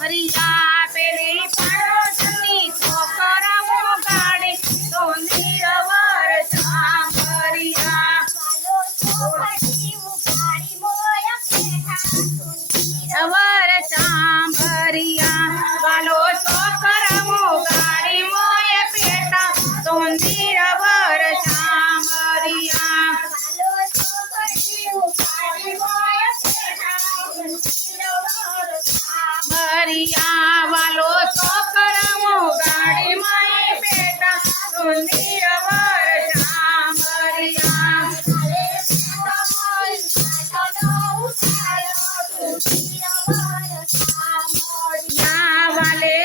હરિયા મરિયા વાલો છોકરા મો ગાડી માં બેટા ધૂની અવર જા મરિયા વાલે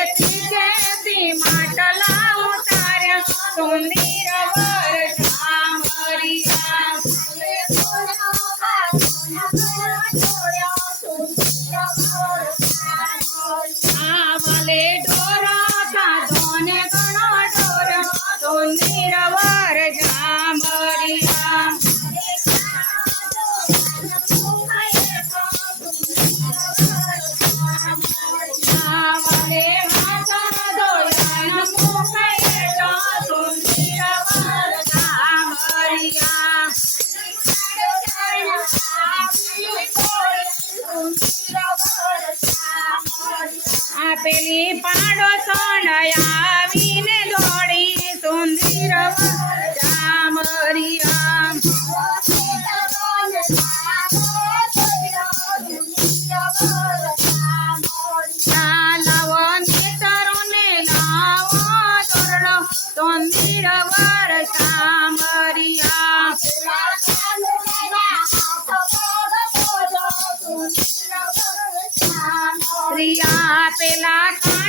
પાડો સોનયા પ્રિયા પેલા